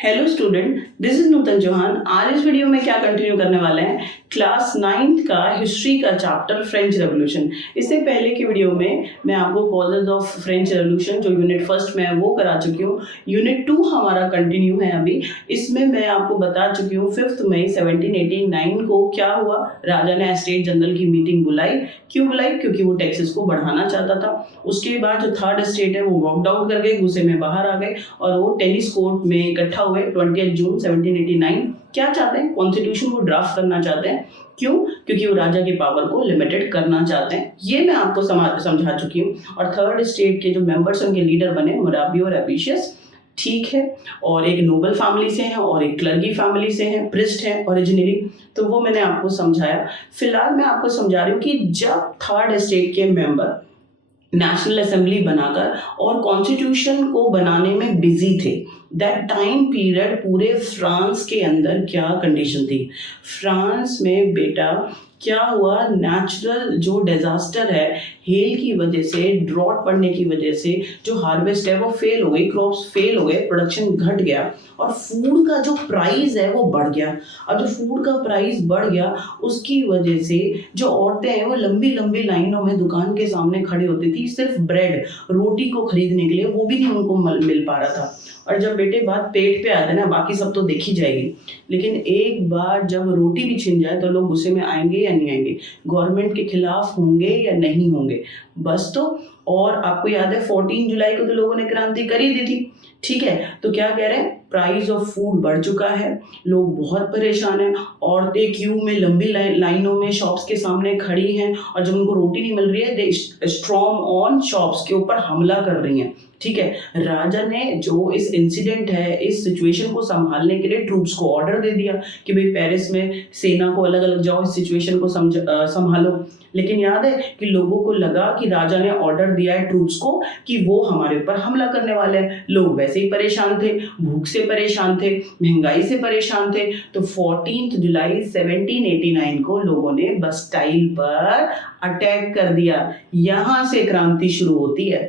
Hello student, this is नूतन चौहान। आज इस video में क्या कंटिन्यू करने वाले हैं, क्लास 9th का हिस्ट्री का चैप्टर फ्रेंच रेवोल्यूशन। इससे पहले की वीडियो में मैं आपको कॉजेज ऑफ फ्रेंच रेवोल्यूशन जो यूनिट फर्स्ट में है वो करा चुकी हूँ। यूनिट 2 हमारा कंटिन्यू है अभी। इसमें मैं आपको बता चुकी हूँ 5 मई 1789 को क्या हुआ। राजा ने स्टेट जनरल की मीटिंग बुलाई। क्यों बुलाई? क्योंकि वो टैक्सेस को बढ़ाना चाहता था। उसके बाद जो थर्ड स्टेट है वो वॉकड आउट कर गए, गुस्से में बाहर आ गए और वो टेनिस कोर्ट में इकट्ठा हुए 20 जून 1789। क्या चाहते हैं? कॉन्स्टिट्यूशन को ड्राफ्ट करना चाहते हैं। क्यों? क्योंकि वो राजा की पावर को लिमिटेड करना चाहते हैं। ये मैं आपको समझा चुकी हूँ। और थर्ड स्टेट के जो मेंबर्स उनके लीडर बने मुराबियो और एपिशियस, ठीक है, और एक नोबल फैमिली से हैं और एक क्लर्गी फैमिली से हैं, प्रिस्ट हैं ओरिजिनली। तो वो मैंने आपको समझाया। फिलहाल मैं आपको समझा रही हूँ कि जब थर्ड स्टेट के मेंबर नेशनल असेंबली बनाकर और कॉन्स्टिट्यूशन को बनाने में बिजी थे, दैट टाइम पीरियड पूरे फ्रांस के अंदर क्या कंडीशन थी। फ्रांस में बेटा क्या हुआ, नेचुरल जो डिजास्टर है, हेल की वजह से, ड्रॉट पड़ने की वजह से जो हार्वेस्ट है वो फेल हो गई, क्रॉप्स फेल हो गए, प्रोडक्शन घट गया और फूड का जो प्राइस है वो बढ़ गया। अब जो फूड का प्राइस बढ़ गया उसकी वजह से जो औरतें हैं वो लंबी लंबी लाइनों में दुकान के सामने खड़ी होती थी, सिर्फ ब्रेड रोटी को खरीदने के लिए, वो भी नहीं उनको मिल पा रहा था। और जब बेटे बात पेट पे आते ना, बाकी सब तो देखी जाएगी, लेकिन एक बार जब रोटी भी छिन जाए तो लोग गुस्से में आएंगे या नहीं आएंगे, गवर्नमेंट के खिलाफ होंगे या नहीं होंगे, बस। तो और आपको याद है 14 जुलाई को तो लोगों ने क्रांति कर ही दी थी, ठीक है। तो क्या कह रहे हैं, प्राइस ऑफ फूड बढ़ चुका है, लोग बहुत परेशान हैं, औरतें क्यू में लंबी लाइनों में शॉप्स के सामने खड़ी हैं और जब उनको रोटी नहीं मिल रही है दे स्ट्रॉन्ग ऑन शॉप्स के ऊपर हमला कर रही हैं, ठीक है। राजा ने जो इस इंसिडेंट है, इस सिचुएशन को संभालने के लिए ट्रूप्स को ऑर्डर दे दिया कि भाई पेरिस में सेना को अलग अलग जाओ, इस सिचुएशन को संभालो। लेकिन याद है कि लोगों को लगा कि राजा ने ऑर्डर दिया है ट्रूप्स को कि वो हमारे ऊपर हमला करने वाले हैं। लोग वैसे ही परेशान थे, भूख से परेशान थे, महंगाई से परेशान थे। तो 14 जुलाई 1789 को लोगों ने बस्टाइल पर अटैक कर दिया। यहां से क्रांति शुरू होती है।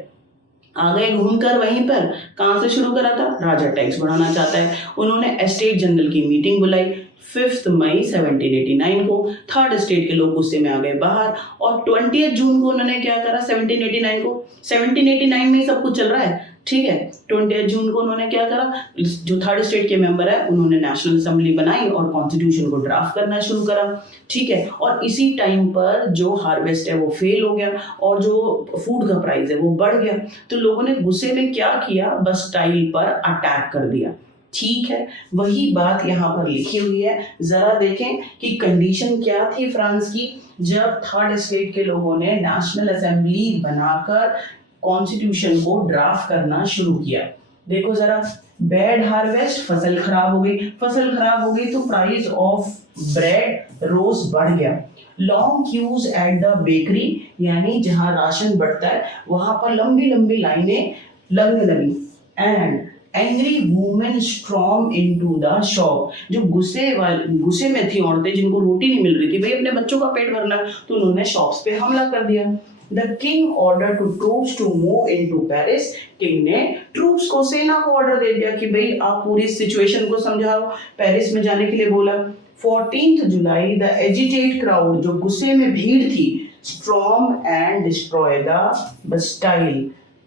आ गए घूमकर वहीं पर। कहां से शुरू करा था? राजा टैक्स बढ़ाना चाहता है। उन्होंने स्टेट जनरल की मीटिंग बुलाई 5 मई 1789 को। थर्ड स्टेट के लोग गुस्से में आ गए बाहर और 20 जून को उन्होंने क्या करा, 1789 को, 1789 में ही सब कुछ चल रहा है, ठीक है। 20 जून को उन्होंने क्या करा, जो थर्ड स्टेट के मेंबर है उन्होंने नेशनल असेंबली बनाई और कॉन्स्टिट्यूशन को ड्राफ्ट करना शुरू करा, ठीक है। और इसी टाइम पर जो हार्वेस्ट है वो फेल हो गया और जो फूड का प्राइस है वो बढ़ गया। तो लोगों ने गुस्से में क्या किया, बस्टाइल पर अटैक कर दिया, ठीक है। वही बात यहाँ पर लिखी हुई है। जरा देखें कि कंडीशन क्या थी फ्रांस की जब थर्ड स्टेट के लोगों ने नेशनल असेंबली बनाकर कॉन्स्टिट्यूशन को ड्राफ्ट करना शुरू किया। देखो जरा, बैड हार्वेस्ट, फसल खराब हो गई, फसल खराब हो गई तो प्राइस ऑफ ब्रेड रोज बढ़ गया। Long queues at the bakery, यानी जहां राशन बढ़ता है वहां पर लंबी लंबी लाइनें लगने लगी। And angry women strong into the shop, जो गुस्से में थी औरतें जिनको रोटी नहीं मिल रही थी, भाई अपने बच्चों का पेट भरना, तो उन्होंने शॉप्स पे हमला कर दिया। The king ordered to troops to move into Paris. King ने ट्रूप्स को, सेना को ऑर्डर दे दिया कि भाई आप पूरी सिचुएशन को समझाओ, पेरिस में जाने के लिए बोला। 14 जुलाई द एजिटेट क्राउड, जो गुस्से में भीड़ थी, storm and destroy the Bastille.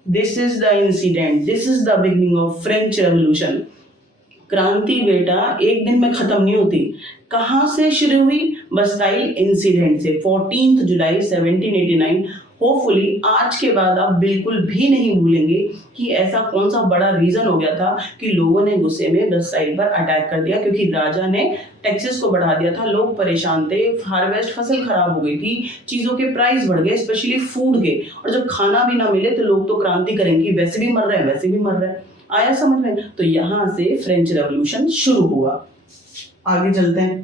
This is the incident. This is the beginning of French Revolution. क्रांति बेटा एक दिन में खत्म नहीं होती। कहां से शुरू हुई? बस्टाइल इंसिडेंट से, 14 जुलाई 1789। होपफुली आज के बाद आप बिल्कुल भी नहीं भूलेंगे कि ऐसा कौन सा बड़ा रीजन हो गया था कि लोगों ने गुस्से में बस्टाइल पर अटैक कर दिया, क्योंकि राजा ने टैक्सेस को बढ़ा दिया था, लोग परेशान थे, हार्वेस्ट फसल खराब हो गई थी, चीजों के प्राइस बढ़ गए, स्पेशली फूड के, और जब खाना भी ना मिले तो लोग तो क्रांति करेंगे, वैसे भी मर रहे हैं, वैसे भी मर रहे हैं। आया समझ में? तो यहां से फ्रेंच रेवोल्यूशन शुरू हुआ। आगे चलते हैं।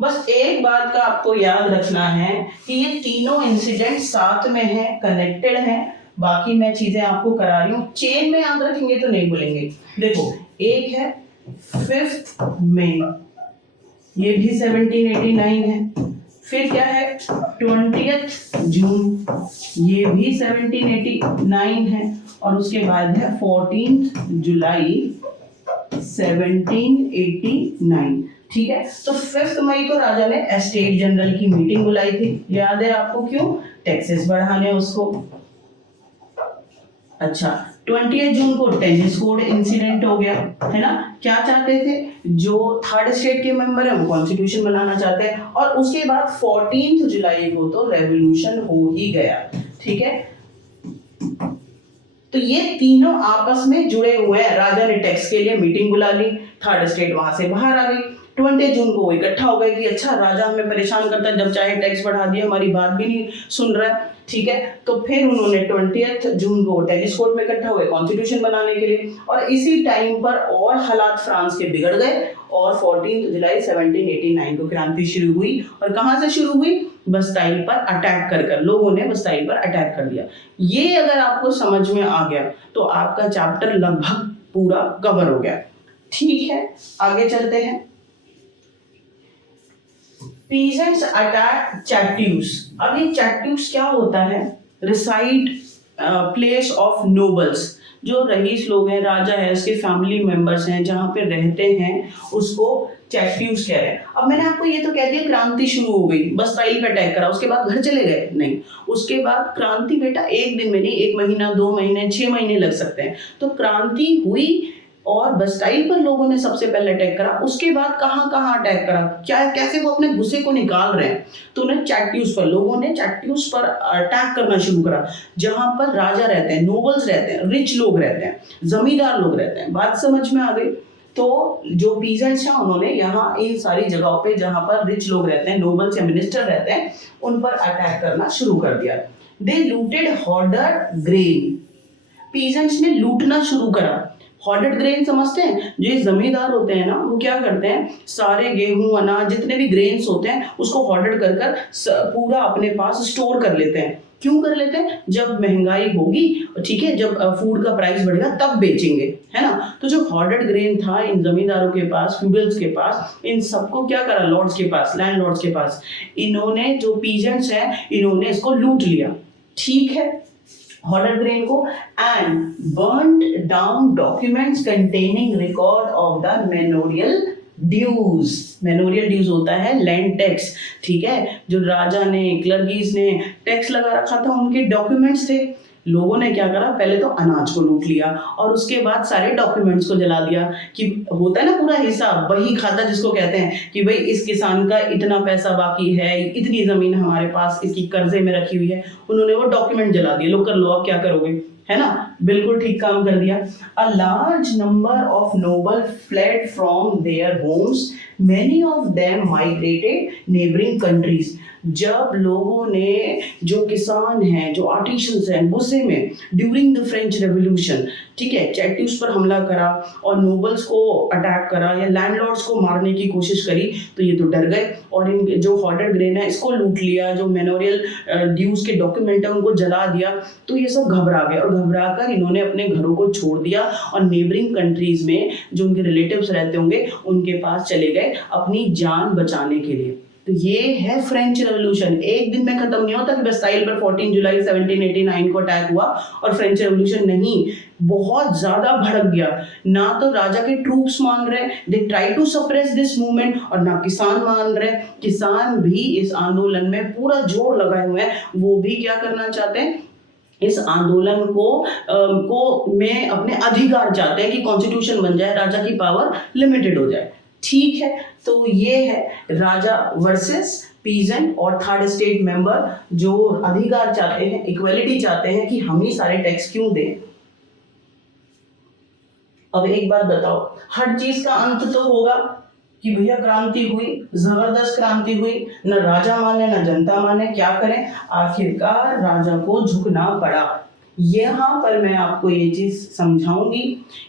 बस एक बात का आपको याद रखना है कि ये तीनों इंसिडेंट साथ में है, कनेक्टेड हैं। बाकी मैं चीजें आपको करा रही हूँ, चेन में याद रखेंगे तो नहीं भूलेंगे। देखो, एक है 5 मई, ये भी 1789 है। फिर क्या है 20 जून, ये भी 1789 है, और उसके बाद है 14 जुलाई 1789। ठीक है, तो 5 मई को राजा ने एस्टेट जनरल की मीटिंग बुलाई थी, याद है आपको, क्यों? टैक्सेस बढ़ाने उसको। अच्छा, 20 जून को टेनिस कोर्ट इंसिडेंट हो गया, है ना? क्या चाहते थे? जो थर्ड स्टेट के मेंबर है वो कॉन्स्टिट्यूशन बनाना चाहते हैं, और उसके बाद 14 जुलाई को तो रेवोल्यूशन हो ही गया। ठीक है, तो ये तीनों आपस में जुड़े हुए हैं। राजा ने टैक्स के लिए मीटिंग बुला ली, थर्ड स्टेट वहां से बाहर आ गई। 20 जून को वो इकट्ठा हो गए कि अच्छा, राजा हमें परेशान करता है, जब चाहे टैक्स बढ़ा दिया, हमारी बात भी नहीं सुन रहा है। ठीक है, तो फिर उन्होंने 20 जून को टेनिस कोर्ट में इकट्ठा हुए कॉन्स्टिट्यूशन बनाने के लिए, और इसी टाइम पर और हालात फ्रांस के बिगड़ गए, और 14 जुलाई 1789 को क्रांति शुरू हुई। और कहां से शुरू हुई? बस्टाइल पर अटैक कर लोगों ने बस्टाइल पर अटैक कर दिया। ये अगर आपको समझ में आ गया तो आपका चैप्टर लगभग पूरा कवर हो गया। ठीक है, आगे चलते हैं। Peasants attack chateaus. अब ये चैट्यूस क्या होता है? रिसाइड प्लेस ऑफ नोबल्स, जो रईस लोग हैं, राजा है, उसके फैमिली मेंबर्स हैं, जहाँ पे रहते हैं, उसको चैट्यूस कह रहे हैं। अब मैंने आपको ये तो कह दिया क्रांति शुरू हो गई, बस्टाइल पे अटैक करा, उसके बाद घर चले गए? नहीं, उसके बाद क्रांति बेटा एक दिन में नहीं, 1 महीना, 2 महीने, 6 महीने लग सकते हैं। तो क्रांति हुई और बस्टाइल पर लोगों ने सबसे पहले अटैक करा, उसके बाद कहाँ कहाँ अटैक करा, क्या कैसे वो अपने गुस्से को निकाल रहे हैं, तो उन्हें चैट्यूस पर, लोगों ने चैट्यूस पर अटैक करना शुरू करा, जहां पर राजा रहते हैं, नोबल्स रहते हैं, रिच लोग रहते हैं, जमींदार लोग रहते हैं। बात समझ में आ गई? तो जो पीजेंट्स हैं उन्होंने यहाँ इन सारी जगहों पे जहां पर रिच लोग रहते हैं, नोबल्स या मिनिस्टर रहते हैं, उन पर अटैक करना शुरू कर दिया। दे लूटेड हॉर्डर ग्रेन। पीजेंट्स ने लूटना शुरू करा। हॉर्डेड ग्रेन समझते हैं? जो ये जमींदार होते हैं ना, वो क्या करते हैं, सारे गेहूं, अनाज, जितने भी ग्रेन्स होते हैं, उसको हॉर्डेड कर पूरा अपने पास स्टोर कर लेते हैं। क्यों कर लेते हैं? जब महंगाई होगी, ठीक है, जब फूड का प्राइस बढ़ेगा तब बेचेंगे, है ना? तो जो हॉर्डेड ग्रेन था इन जमींदारों के पास, फ्यूडल्स के पास, इन सबको क्या करा, लॉर्ड्स के पास, लैंडलॉर्ड्स के पास, इन्होंने, जो पीजेंट्स हैं, इन्होंने इसको लूट लिया। ठीक है, हॉर्डेड ग्रेन को, and burned down documents containing record of the manorial dues. Manorial dues होता है लैंड टैक्स। ठीक है, जो राजा ने, क्लर्कीज ने टैक्स लगा रखा था, उनके डॉक्यूमेंट्स थे। लोगों ने क्या करा, पहले तो अनाज को लूट लिया और उसके बाद सारे डॉक्यूमेंट्स को जला दिया। कि होता है ना पूरा हिसाब, बही खाता जिसको कहते हैं, कि भाई इस किसान का इतना पैसा बाकी है, इतनी जमीन हमारे पास इसकी कर्जे में रखी हुई है, उन्होंने वो डॉक्यूमेंट जला दिए। लो कर लो, अब क्या करोगे, है ना? बिल्कुल ठीक काम कर दिया। A large number of noble fled from their homes, many of them migrated neighbouring countries. जब लोगों ने, जो किसान हैं, जो आर्टिशंस हैं, गुस्से में ड्यूरिंग द फ्रेंच रेवोल्यूशन, ठीक है, चैट्यूस पर हमला करा और नोबल्स को अटैक करा या लैंडलॉर्ड्स को मारने की कोशिश करी, तो ये तो डर गए और इन जो हॉर्डेड ग्रेन है इसको लूट लिया, जो मेमोरियल ड्यूज के डॉक्यूमेंट है उनको जला दिया। तो ये सब घबरा गए और घबरा कर इन्होंने अपने घरों को छोड़ दिया और नेबरिंग कंट्रीज में जो उनके रिलेटिव्स रहते होंगे उनके पास चले गए अपनी जान बचाने के लिए। तो ये है फ्रेंच रेवोल्यूशन। एक दिन में खत्म नहीं होता कि बस्टाइल पर 14 जुलाई 1789 को अटैक हुआ और फ्रेंच रेवोल्यूशन नहीं, बहुत ज्यादा भड़क गया। ना तो राजा के ट्रूप्स मान रहे, they try to suppress this movement, और ना किसान मान रहे। किसान भी इस आंदोलन में पूरा जोर लगाए हुए हैं, वो भी क्या करना चाहते हैं, इस आंदोलन को में अपने अधिकार चाहते हैं कि कॉन्स्टिट्यूशन बन जाए, राजा की पावर लिमिटेड हो जाए। ठीक है, तो ये है राजा वर्सेस पीजेंट और थर्ड स्टेट मेंबर, जो अधिकार चाहते हैं, इक्वलिटी चाहते हैं कि हम ही सारे टैक्स क्यों दें। अब एक बात बताओ, हर चीज का अंत तो होगा कि भैया क्रांति हुई, जबरदस्त क्रांति हुई, न राजा माने न जनता माने, क्या करें, आखिरकार राजा को झुकना पड़ा। यहाँ पर मैं आपको ये चीज़ समझाऊंगी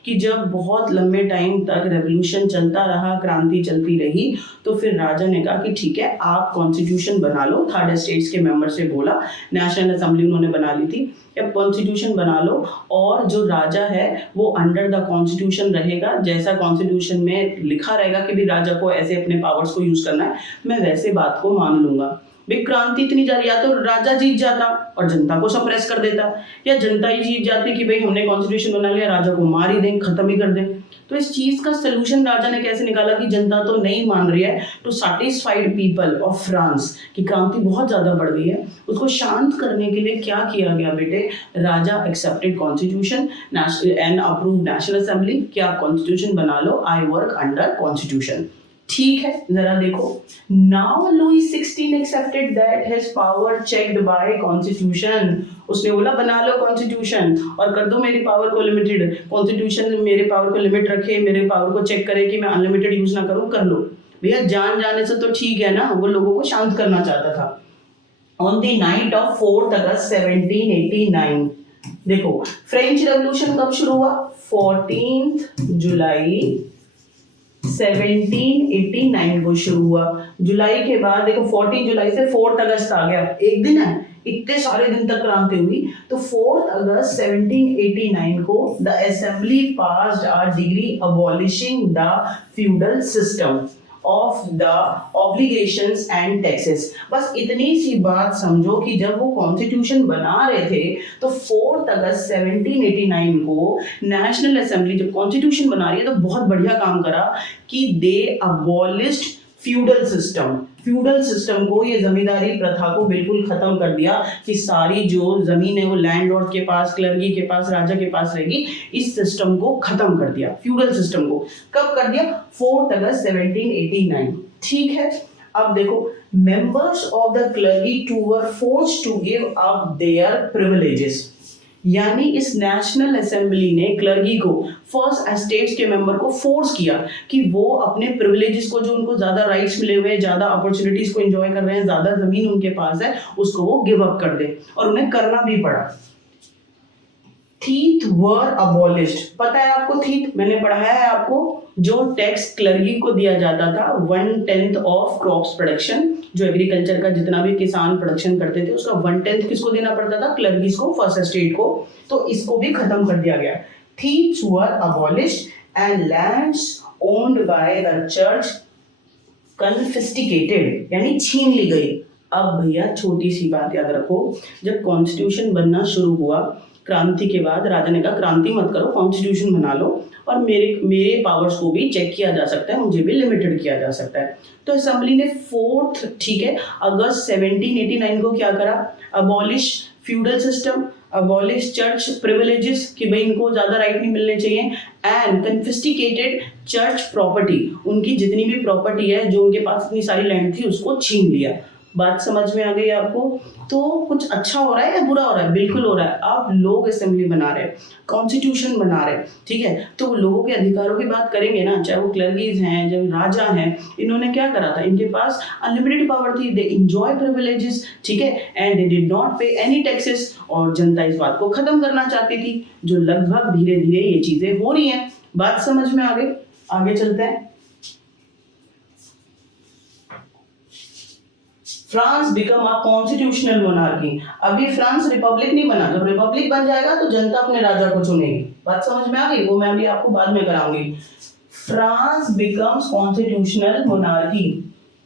कि जब बहुत लंबे टाइम तक रेवोल्यूशन चलता रहा, क्रांति चलती रही, तो फिर राजा ने कहा कि ठीक है, आप कॉन्स्टिट्यूशन बना लो। थर्ड स्टेट्स के मेंबर से बोला, नेशनल असेंबली उन्होंने बना ली थी, अब कॉन्स्टिट्यूशन बना लो और जो राजा है वो अंडर द कॉन्स्टिट्यूशन रहेगा। जैसा कॉन्स्टिट्यूशन में लिखा रहेगा कि भी राजा को ऐसे अपने पावर्स को यूज करना है, मैं वैसे बात को मान लूंगा। भाई क्रांति इतनी जा रही, या तो राजा जीत जाता और जनता को सप्रेस कर देता, या जनता ही जीत जाती कि भाई हमने कॉन्स्टिट्यूशन बना लिया, राजा को मार ही दें, खत्म ही कर दें। तो इस चीज का सोल्यूशन राजा ने कैसे निकाला कि जनता तो नहीं मान रही है, to satisfied people of France की क्रांति बहुत ज्यादा बढ़ गई है, उसको शांत करने के लिए क्या किया गया बेटे, राजा accepted constitution and approve national assembly कि आप कॉन्स्टिट्यूशन बना लो, आई वर्क अंडर कॉन्स्टिट्यूशन। ठीक है, जरा देखो, now Louis 16 accepted that his power checked by constitution. उसने बोला बना लो कॉन्स्टिट्यूशन और कर दो मेरी पावर को लिमिटेड, कॉन्स्टिट्यूशन मेरे पावर को लिमिट रखे, मेरे पावर को चेक करे कि मैं अनलिमिटेड यूज ना करूं, कर लो। भैया जान जाने से तो ठीक है ना, वो लोगों को शांत करना चाहता था। ऑन द नाइट ऑफ 4 अगस्त 1789, देखो फ्रेंच रेवोल्यूशन कब शुरू हुआ, 14 जुलाई 1789 को शुरू हुआ। जुलाई के बाद देखो 14 जुलाई से 4 अगस्त आ गया, एक दिन है, इतने सारे दिन तक क्रांति हुई। तो 4 अगस्त 1789 को the assembly passed a degree abolishing the feudal system of the obligations and taxes. बस इतनी सी बात समझो कि जब वो कॉन्स्टिट्यूशन बना रहे थे तो 4 अगस्त 1789 को नेशनल असेंबली जब कॉन्स्टिट्यूशन बना रही है तो बहुत बढ़िया काम करा कि दे abolished feudal system. Feudal system को, ये जमींदारी प्रथा को बिल्कुल खत्म कर दिया कि सारी जो जमीन है वो लैंडलॉर्ड के पास, क्लर्की के पास, राजा के पास रहेगी। इस सिस्टम को खत्म कर दिया, फ्यूडल सिस्टम को। कब कर दिया, 4 अगस्त 1789। ठीक है, अब देखो, members of the clergy too were forced to give up their privileges. यानी इस नेशनल असेंबली ने क्लर्की को, फर्स्ट एस्टेट्स के मेंबर को फोर्स किया कि वो अपने प्रिविलेजेस को, जो उनको ज्यादा राइट्स मिले हुए हैं, ज्यादा अपॉर्चुनिटीज को एंजॉय कर रहे हैं, ज्यादा जमीन उनके पास है, उसको वो गिव अप कर दे, और उन्हें करना भी पड़ा। थीथ वर अबॉलिश्ड। पता है आपको थीथ, मैंने पढ़ाया है आपको, जो टैक्स क्लर्की को दिया जाता था 1/10 ऑफ क्रॉप्स प्रोडक्शन, जो एग्रीकल्चर का जितना भी किसान प्रोडक्शन करते थे उसका 1/10 किसको देना पड़ता था, क्लर्कीज को, फर्स्ट एस्टेट को। तो इसको भी खत्म कर दिया गया। Tithes were abolished and lands owned by the church confiscated, यानी छीन ली गई। अब भैया छोटी सी बात याद रखो, जब कॉन्स्टिट्यूशन बनना शुरू हुआ क्रांति के बाद, राजा ने कहा क्रांति मत करो, कॉन्स्टिट्यूशन बना लो और मेरे पावर्स को भी चेक किया जा सकता है, मुझे भी लिमिटेड किया जा सकता है। तो असेंबली ने 4 ठीक है अगस्त 1789 को क्या करा, abolish feudal system, abolish church privileges कि भाई इनको ज्यादा राइट नहीं मिलने चाहिए, एंड कन्फिस्टिकेटेड चर्च प्रॉपर्टी, उनकी जितनी भी प्रॉपर्टी है, जो उनके पास इतनी सारी लैंड थी, उसको छीन लिया। बात समझ में आ गई आपको? तो कुछ अच्छा हो रहा है या बुरा हो रहा है? बिल्कुल हो रहा है। अब लोग असेंबली बना रहे हैं, कॉन्स्टिट्यूशन बना रहे हैं, ठीक है, तो लोगों के अधिकारों की बात करेंगे ना, चाहे वो क्लर्कीज हैं, चाहे राजा हैं, इन्होंने क्या करा था, इनके पास अनलिमिटेड पावर थी, दे एंजॉय प्रिविलेजेस, ठीक है, एंड दे डिड नॉट पे एनी टैक्सेस, और जनता इस बात को खत्म करना चाहती थी, जो लगभग धीरे धीरे ये चीजें हो रही हैं। बात समझ में आ गई? आगे चलते हैं। France become a constitutional monarchy. अभी फ्रांस रिपब्लिक नहीं बना, जब रिपब्लिक बन जाएगा तो जनता अपने राजा को चुनेगी। बात समझ में आ गई? वो मैं अभी आपको बाद में कराऊंगी। France becomes constitutional monarchy.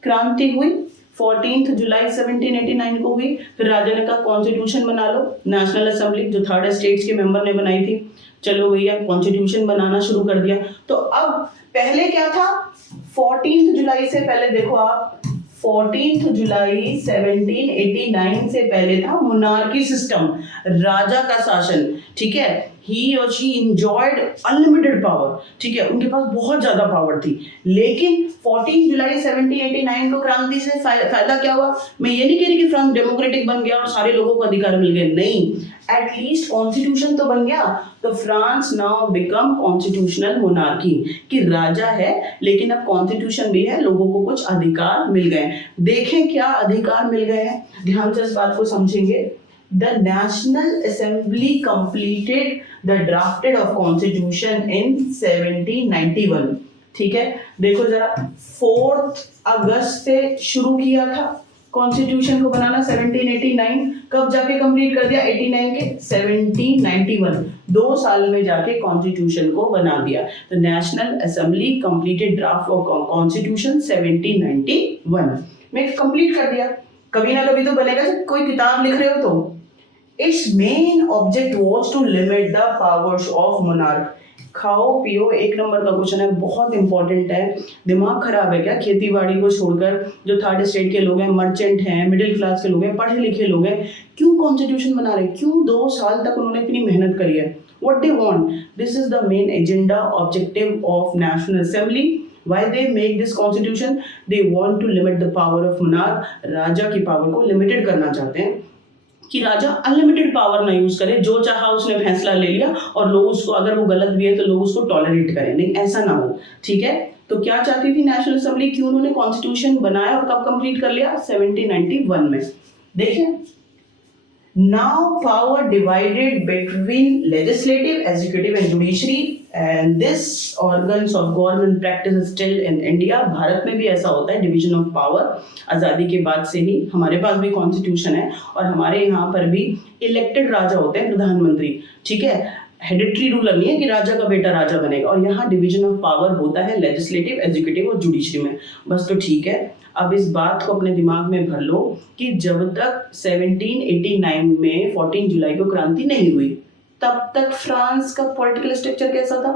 क्रांति हुई 14 जुलाई 1789 को हुई, फिर राजा ने कहा कॉन्स्टिट्यूशन बना लो, नेशनल असेंबली जो 3rd स्टेट्स के मेंबर ने बनाई थी, चलो भैया कॉन्स्टिट्यूशन बनाना शुरू कर दिया। तो अब पहले क्या था, 14 जुलाई से पहले देखो आप, 14 जुलाई 1789 से पहले था मोनार्की सिस्टम, राजा का शासन, ठीक है, ही और शी इंजॉयड अनलिमिटेड पावर, ठीक है, उनके पास बहुत ज्यादा पावर थी। लेकिन 14 जुलाई 1789 को क्रांति से फायदा क्या हुआ? मैं ये नहीं कह रही कि फ्रांस डेमोक्रेटिक बन गया और सारे लोगों को अधिकार मिल गए, नहीं, एटलीस्ट कॉन्स्टिट्यूशन तो बन गया। तो France now become constitutional monarchy, कि राजा है लेकिन अब कॉन्स्टिट्यूशन भी है, लोगों को कुछ अधिकार मिल गए। देखें क्या अधिकार मिल गए हैं, ध्यान से इस बात को समझेंगे। The National Assembly completed the drafted of Constitution in 1791, ठीक है, देखो जरा, 4 अगस्त से शुरू किया था कॉन्स्टिट्यूशन को बनाना 1789, कब जाके कंप्लीट कर दिया 89 के 1791, 2 साल में जाके कॉन्स्टिट्यूशन को बना दिया। तो national assembly completed draft of constitution 1791 में कंप्लीट कर दिया। कभी ना कभी तो बनेगा जब कोई किताब लिख रहे हो तो। Its main object was to limit the powers of monarch. खाओ पियो, एक नंबर का क्वेश्चन है, बहुत इंपॉर्टेंट है। दिमाग खराब है क्या? खेती बाड़ी को छोड़कर जो थर्ड स्टेट के लोग हैं, मर्चेंट हैं, मिडिल क्लास के लोग हैं, पढ़े लिखे लोग हैं, क्यों कॉन्स्टिट्यूशन बना रहे हैं? क्यों 2 साल तक उन्होंने इतनी मेहनत करी है? What they want? This is the main agenda objective of national assembly. Why they make this constitution? They want to limit the power of monarch. राजा की पावर को लिमिटेड करना चाहते हैं कि राजा अनलिमिटेड पावर ना यूज करे, जो चाहा उसने फैसला ले लिया और लोग उसको, अगर वो गलत भी है तो लोग उसको टॉलरेट करें, नहीं ऐसा ना हो। ठीक है, तो क्या चाहती थी नेशनल असेंबली? क्यों उन्होंने कॉन्स्टिट्यूशन बनाया और कब कंप्लीट कर लिया? 1791 में। देखिए, now power divided between legislative, executive and judiciary, and this organs of government practice is still in India. Bharat में भी ऐसा होता है, डिवीजन ऑफ पावर। आज़ादी के बाद से ही हमारे पास भी कॉन्स्टिट्यूशन है और हमारे यहाँ पर भी इलेक्टेड राजा होते हैं, प्रधानमंत्री। ठीक है, हेडिटरी रूलर नहीं है कि राजा का बेटा राजा बनेगा। और यहाँ डिवीजन ऑफ पावर होता है लेजिस्लेटिव, एग्जीक्यूटिव और जुडिशरी में। बस तो ठीक है, अब इस बात को अपने दिमाग में भर लो कि जब तक 1789 में 14 जुलाई को क्रांति नहीं हुई, तब तक फ्रांस का पॉलिटिकल स्ट्रक्चर कैसा था?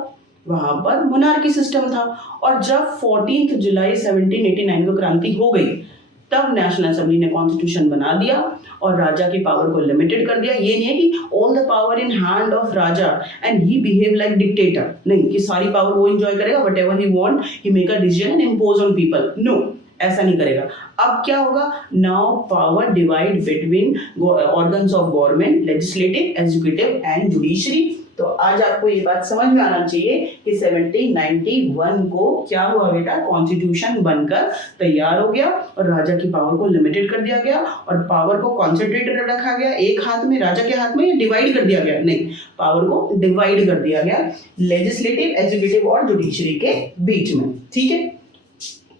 वहां पर मोनार्की सिस्टम था। और जब 14 जुलाई 1789 को क्रांति हो गई, तब नेशनल असेंबली ने कॉन्स्टिट्यूशन बना दिया और राजा की पावर को लिमिटेड कर दिया। ये नहीं है कि all the power in hand of राजा and he behave like dictator, नहीं कि सारी पावर वो एंजॉय करेगा, whatever he want he make a decision and impose on people. No, ऐसा नहीं करेगा। अब क्या होगा? Now power divide between organs of government, legislative, executive and judiciary. तो आज आपको ये बात समझ में आना चाहिए कि 1791 को क्या हुआ बेटा? कॉन्स्टिट्यूशन बनकर तैयार हो गया और राजा की पावर को लिमिटेड कर दिया गया और पावर को कॉन्सेंट्रेटेड रखा गया एक हाथ में, राजा के हाथ में, या डिवाइड कर दिया गया? नहीं, पावर को डिवाइड कर दिया गया लेजिस्लेटिव, एग्जीक्यूटिव और जुडिशरी के बीच में। ठीक है,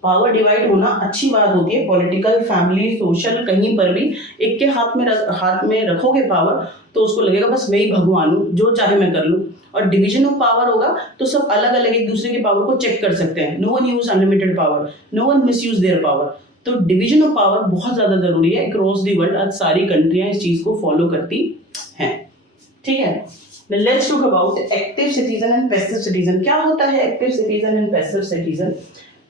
पावर डिवाइड होना अच्छी बात होती है। पॉलिटिकल, फैमिली, सोशल, कहीं पर भी एक के हाथ में रखोगे पावर तो उसको लगेगा बस मैं ही भगवान हूँ, जो चाहे मैं कर लूँ। और डिवीजन ऑफ पावर होगा तो सब अलग अलग एक दूसरे की पावर को चेक कर सकते हैं। No one use unlimited power, no one misuse their power. तो डिवीजन ऑफ पावर बहुत ज्यादा जरूरी है। अक्रॉस दी वर्ल्ड आज सारी कंट्रियां इस चीज को फॉलो करती हैं। ठीक है, let's talk about active citizen and passive citizen. क्या होता है active citizen and passive citizen?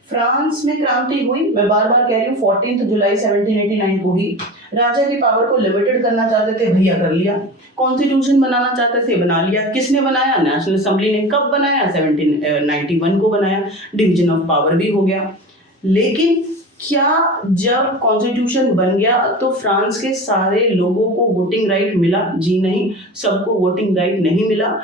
France में क्रांति हुई, मैं बार बार कह रही हूँ, 14 जुलाई 1789 को ही। राजा की पावर को लिमिटेड करना चाहते थे, भैया कर लिया। कॉन्स्टिट्यूशन बनाना चाहते थे, बना लिया। किसने बनाया? नेशनल असेंबली ने। कब बनाया? 1791 को बनाया। डिवीजन ऑफ पावर भी हो गया। लेकिन क्या जब कॉन्स्टिट्यूशन बन गया तो फ्रांस के सारे लोगों को वोटिंग राइट मिला? जी नहीं, सबको वोटिंग राइट नहीं मिला।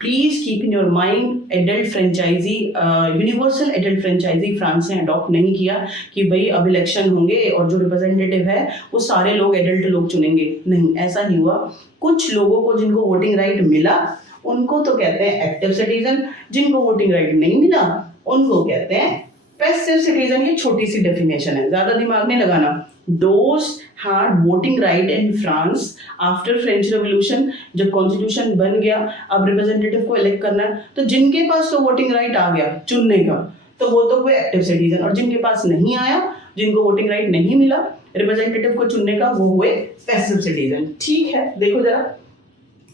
Please keep in your mind, adult franchise, universal adult franchise France ने अडॉप्ट नहीं किया कि भाई अब इलेक्शन होंगे और जो रिप्रेजेंटेटिव है वो सारे लोग एडल्ट लोग चुनेंगे। नहीं, ऐसा नहीं हुआ। कुछ लोगों को जिनको वोटिंग राइट मिला उनको तो कहते हैं एक्टिव सिटीजन, जिनको वोटिंग राइट नहीं मिला उनको कहते हैं पैसिव सिटीजन। ये छोटी सी डेफिनेशन है, ज्यादा दिमाग नहीं लगाना। Those had voting right in France after French Revolution। जब कॉन्स्टिट्यूशन बन गया, अब रिप्रेजेंटेटिव को इलेक्ट करना है, तो जिनके पास तो वोटिंग राइट आ गया चुनने का, तो वो तो हुए एक्टिव सिटीजन। और जिनके पास नहीं आया, जिनको वोटिंग राइट नहीं मिला रिप्रेजेंटेटिव को चुनने का, वो हुए पैसिव सिटीजन। ठीक है, देखो जरा,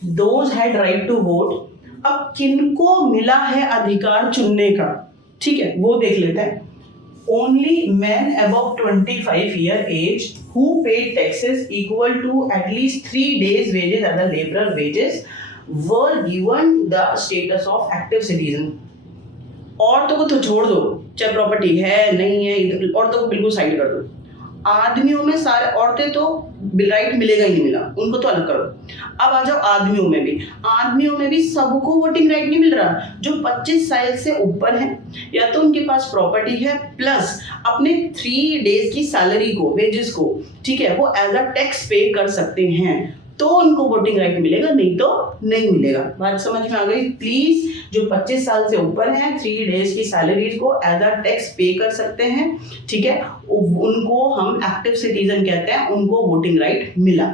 Those had right to vote। अब किनको मिला है अधिकार चुनने का? ठीक है, वो देख लेते हैं। Only men above 25 year age who paid taxes equal to at least 3 days wages as a laborer wages were given the status of active citizen। औरतों को तो छोड़ दो, चाहे प्रॉपर्टी है नहीं है, औरतों को बिल्कुल साइड कर दो। आदमियों में सारे, औरतें तो राइट मिलेगा ही नहीं मिला, उनको तो अलग करो। अब आ जाओ आदमियों में भी। आदमियों में भी सबको वोटिंग राइट नहीं मिल रहा। जो 25 साल से ऊपर है, या तो उनके पास प्रॉपर्टी है प्लस अपने 3 डेज की सैलरी को, वेजेस को, ठीक है, वो एज अ टैक्स पे कर सकते हैं, तो उनको वोटिंग राइट मिलेगा, नहीं तो नहीं मिलेगा। बात समझ में आ गई? प्लीज, जो 25 साल से ऊपर हैं, 3 डेज की सैलरीज को एज अ टैक्स पे कर सकते हैं, ठीक है, उनको हम एक्टिव सिटीजन कहते हैं, उनको वोटिंग राइट मिला।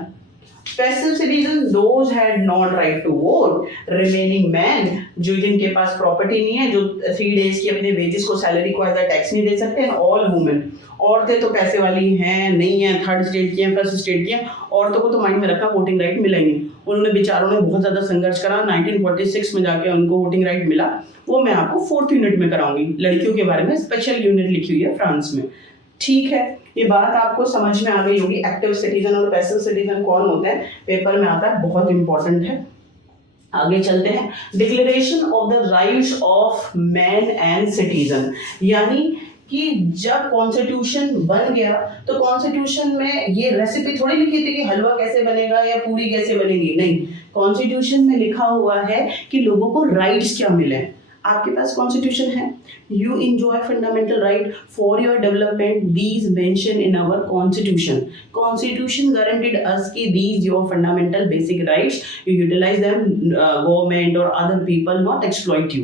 Passive citizen those had not right to vote, remaining man जो जिनके पास प्रॉपर्टी नहीं है, जो 3 डेज की अपने वेजेस को सैलरी को एज अ टैक्स नहीं दे सकते, ऑल वुमेन, औरतें तो पैसे वाली हैं नहीं हैं, थर्ड स्टेट की हैं, फर्स्ट स्टेट की हैं, औरतों को तो माइंड में रखना वोटिंग राइट मिलेंगे। उन्होंने बेचारों ने बहुत ज़्यादा संघर्ष करा, 1946 में जाके उनको वोटिंग राइट मिला, वो मैं आपको 4th यूनिट में कराऊंगी। लड़कियों के बारे में स्पेशल यूनिट लिखी हुई है फ्रांस में, ठीक है। ये बात आपको समझ में आ गई होगी। एक्टिव सिटीजन और पैसिव सिटीजन कौन होते हैं, पेपर में आता है, बहुत इंपॉर्टेंट है। आगे चलते हैं। Declaration of the rights of man and citizen, यानी कि जब कॉन्स्टिट्यूशन बन गया तो कॉन्स्टिट्यूशन में ये रेसिपी थोड़ी लिखी थी कि हलवा कैसे बनेगा या पूरी कैसे बनेगी, नहीं, कॉन्स्टिट्यूशन में लिखा हुआ है कि लोगों को राइट्स क्या मिले। आपके पास कॉन्स्टिट्यूशन है, you enjoy fundamental right for your development, these mention in our constitution, constitution guaranteed us कि these your fundamental basic rights, you utilise them, government और other people not exploit you.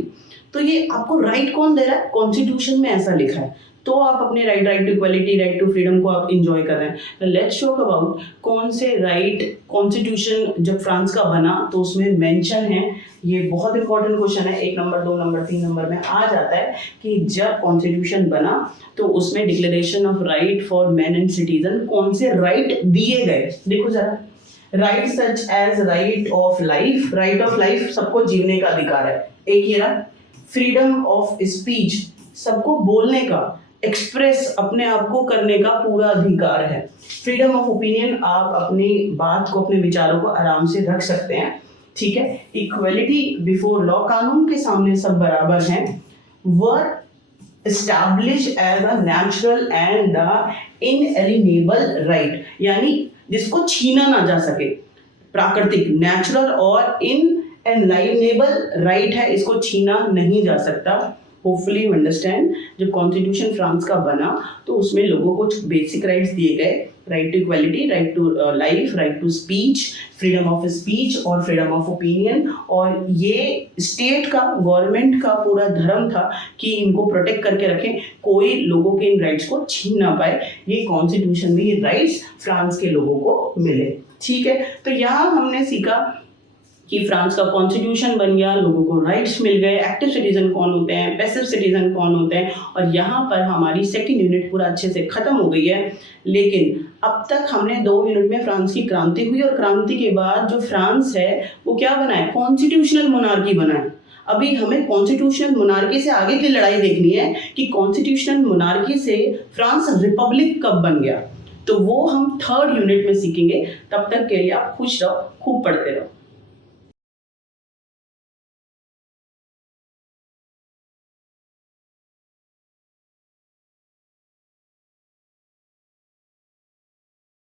तो ये आपको राइट कौन दे रहा है, constitution में ऐसा लिखा है, तो आप अपने right to equality, right to freedom को आप इंजॉय कर रहे हैं। लेट्स टॉक अबाउट कौन से राइट कॉन्स्टिट्यूशन जब फ्रांस का बना तो उसमें मेंशन है। ये बहुत इंपॉर्टेंट क्वेश्चन है, 1 नंबर 2 नंबर 3 नंबर में आ जाता है कि जब कॉन्स्टिट्यूशन बना तो उसमें declaration of right for man and citizen कौन से राइट दिए गए। देखो जरा, right such as right of life, right of life सबको जीने का अधिकार है, एक ये रहा। फ्रीडम ऑफ स्पीच, सबको बोलने का, एक्सप्रेस अपने आप को करने का पूरा अधिकार है। फ्रीडम ऑफ ओपिनियन, आप अपनी बात को, अपने विचारों को आराम से रख सकते हैं, ठीक है। इक्वलिटी बिफोर लॉ, कानून के सामने सब बराबर हैं। Were establish as a natural and the inalienable right, यानी जिसको छीना ना जा सके, प्राकृतिक, नेचुरल और इनएलिनेबल राइट है, इसको छीना नहीं जा सकता। Hopefully you understand. जब कॉन्स्टिट्यूशन फ्रांस का बना तो उसमें लोगों को कुछ बेसिक राइट्स दिए गए, right to equality, right to life, right to speech, freedom of speech और फ्रीडम ऑफ ओपिनियन। और ये स्टेट का, गवर्नमेंट का पूरा धर्म था कि इनको प्रोटेक्ट करके रखें, कोई लोगों के इन राइट्स को छीन ना पाए। ये कॉन्स्टिट्यूशन में ये राइट्स फ्रांस के लोगों को मिले, ठीक है। तो यहाँ हमने सीखा कि फ्रांस का कॉन्स्टिट्यूशन बन गया, लोगों को राइट्स मिल गए, एक्टिव सिटीजन कौन होते हैं, पैसिव सिटीजन कौन होते हैं, और यहाँ पर हमारी 2nd यूनिट पूरा अच्छे से खत्म हो गई है। लेकिन अब तक हमने 2 यूनिट में फ्रांस की क्रांति हुई, और क्रांति के बाद जो फ्रांस है वो क्या बना है, कॉन्स्टिट्यूशनल मोनार्की बना है। अभी हमें कॉन्स्टिट्यूशनल मोनार्की से आगे की लड़ाई देखनी है कि कॉन्स्टिट्यूशनल मोनार्की से फ्रांस रिपब्लिक कब बन गया, तो वो हम 3rd यूनिट में सीखेंगे। तब तक के लिए आप खुश रहो, खूब पढ़ते रहो।